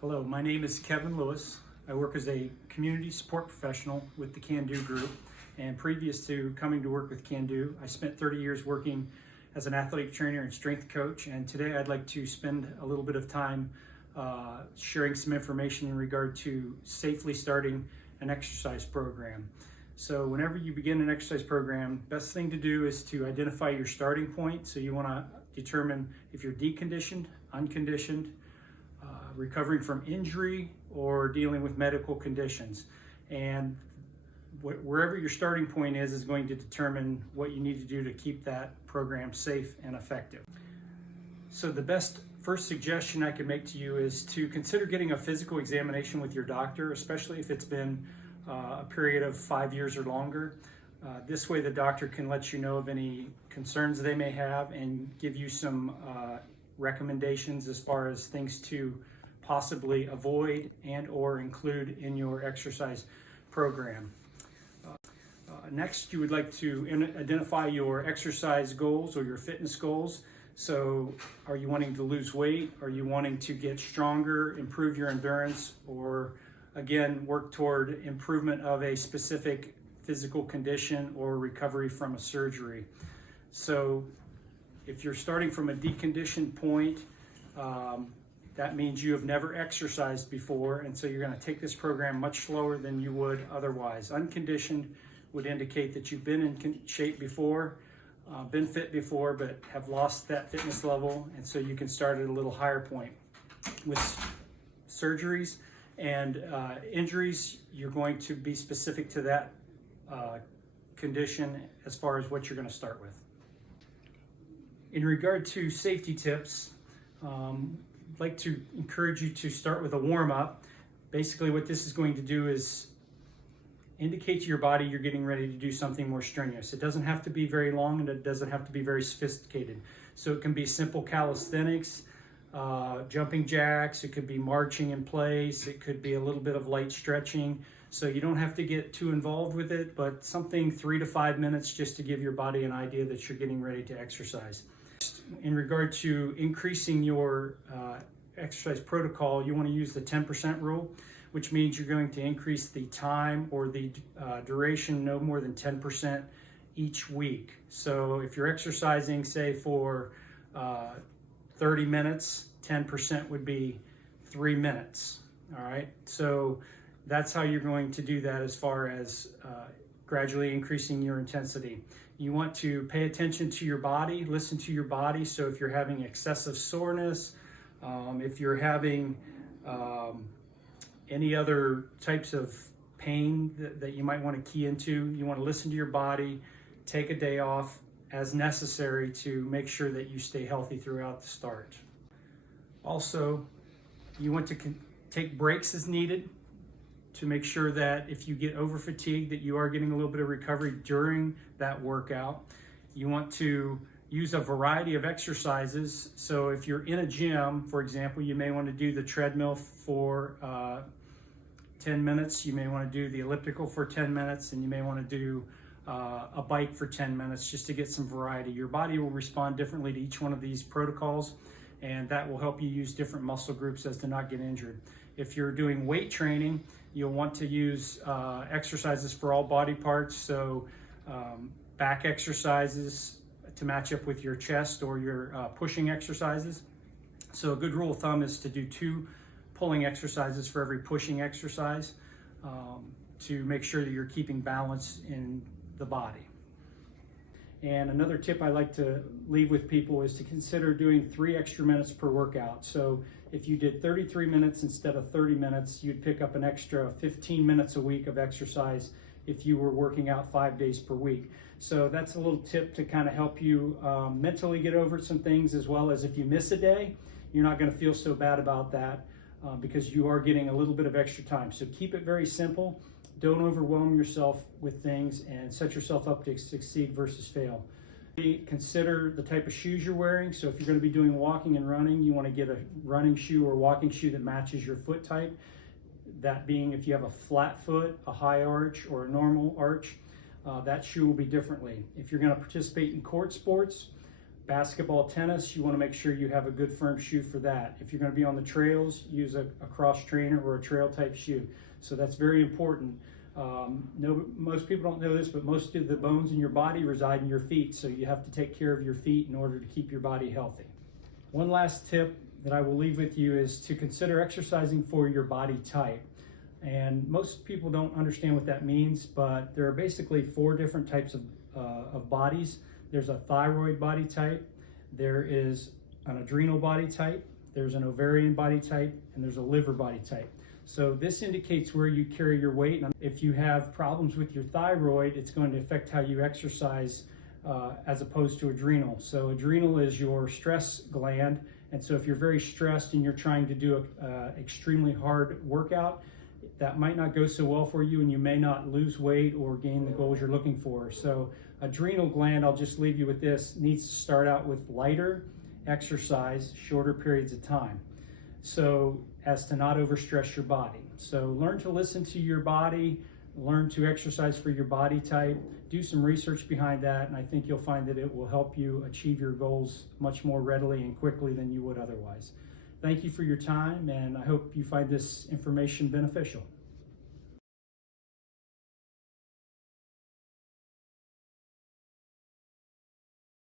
Hello, my name is Kevin Lewis. I work as a community support professional with the Can Do Group. And previous to coming to work with Can Do, I spent 30 years working as an athletic trainer and strength coach. And today I'd like to spend a little bit of time sharing some information in regard to safely starting an exercise program. So whenever you begin an exercise program, best thing to do is to identify your starting point. So you want to determine if you're deconditioned, unconditioned, recovering from injury, or dealing with medical conditions. And wherever your starting point is going to determine what you need to do to keep that program safe and effective. So the best first suggestion I can make to you is to consider getting a physical examination with your doctor, especially if it's been a period of 5 years or longer. This way the doctor can let you know of any concerns they may have and give you some recommendations as far as things to possibly avoid and or include in your exercise program. Next, you would like to identify your exercise goals or your fitness goals. So are you wanting to lose weight? Are you wanting to get stronger, improve your endurance, or again, work toward improvement of a specific physical condition or recovery from a surgery? So if you're starting from a deconditioned point, that means you have never exercised before, and so you're going to take this program much slower than you would otherwise. Unconditioned would indicate that you've been in shape before, been fit before, but have lost that fitness level, and so you can start at a little higher point. With surgeries and injuries, you're going to be specific to that condition as far as what you're going to start with. In regard to safety tips, I'd like to encourage you to start with a warm-up. Basically what this is going to do is indicate to your body you're getting ready to do something more strenuous. It doesn't have to be very long and it doesn't have to be very sophisticated. So it can be simple calisthenics, jumping jacks, it could be marching in place, it could be a little bit of light stretching. So you don't have to get too involved with it, but something 3 to 5 minutes just to give your body an idea that you're getting ready to exercise. In regard to increasing your exercise protocol, you want to use the 10% rule, which means you're going to increase the time or the duration no more than 10% each week. So if you're exercising, say for 30 minutes, 10% would be 3 minutes. All right, so that's how you're going to do that as far as gradually increasing your intensity. You want to pay attention to your body, listen to your body. So if you're having excessive soreness, if you're having any other types of pain that you might want to key into, you want to listen to your body, take a day off as necessary to make sure that you stay healthy throughout the start. Also, you want to take breaks as needed to make sure that if you get over fatigued that you are getting a little bit of recovery during that workout. You want to use a variety of exercises. So if you're in a gym, for example, you may want to do the treadmill for 10 minutes. You may want to do the elliptical for 10 minutes, and you may want to do a bike for 10 minutes just to get some variety. Your body will respond differently to each one of these protocols, and that will help you use different muscle groups as to not get injured. If you're doing weight training, you'll want to use exercises for all body parts. So back exercises to match up with your chest, or your pushing exercises. So a good rule of thumb is to do 2 pulling exercises for every pushing exercise to make sure that you're keeping balance in the body. And another tip I like to leave with people is to consider doing 3 extra minutes per workout. So if you did 33 minutes instead of 30 minutes, you'd pick up an extra 15 minutes a week of exercise if you were working out 5 days per week. So that's a little tip to kind of help you mentally get over some things, as well as if you miss a day, you're not going to feel so bad about that because you are getting a little bit of extra time. So keep it very simple. Don't overwhelm yourself with things, and set yourself up to succeed versus fail. Consider the type of shoes you're wearing. So if you're going to be doing walking and running, you want to get a running shoe or walking shoe that matches your foot type. That being, if you have a flat foot, a high arch, or a normal arch, that shoe will be differently. If you're going to participate in court sports, Basketball, tennis, you want to make sure you have a good firm shoe for that. If you're going to be on the trails, use a cross trainer or a trail type shoe. So that's very important. Most people don't know this, but most of the bones in your body reside in your feet. So you have to take care of your feet in order to keep your body healthy. One last tip that I will leave with you is to consider exercising for your body type. And most people don't understand what that means, but there are basically 4 different types of bodies. There's a thyroid body type, there is an adrenal body type, there's an ovarian body type, and there's a liver body type. So this indicates where you carry your weight. And if you have problems with your thyroid, it's going to affect how you exercise as opposed to adrenal. So adrenal is your stress gland. And so if you're very stressed and you're trying to do an extremely hard workout, that might not go so well for you and you may not lose weight or gain the goals you're looking for. So adrenal gland, I'll just leave you with this, needs to start out with lighter exercise, shorter periods of time, so as to not overstress your body. So learn to listen to your body, learn to exercise for your body type, do some research behind that, and I think you'll find that it will help you achieve your goals much more readily and quickly than you would otherwise. Thank you for your time, and I hope you find this information beneficial.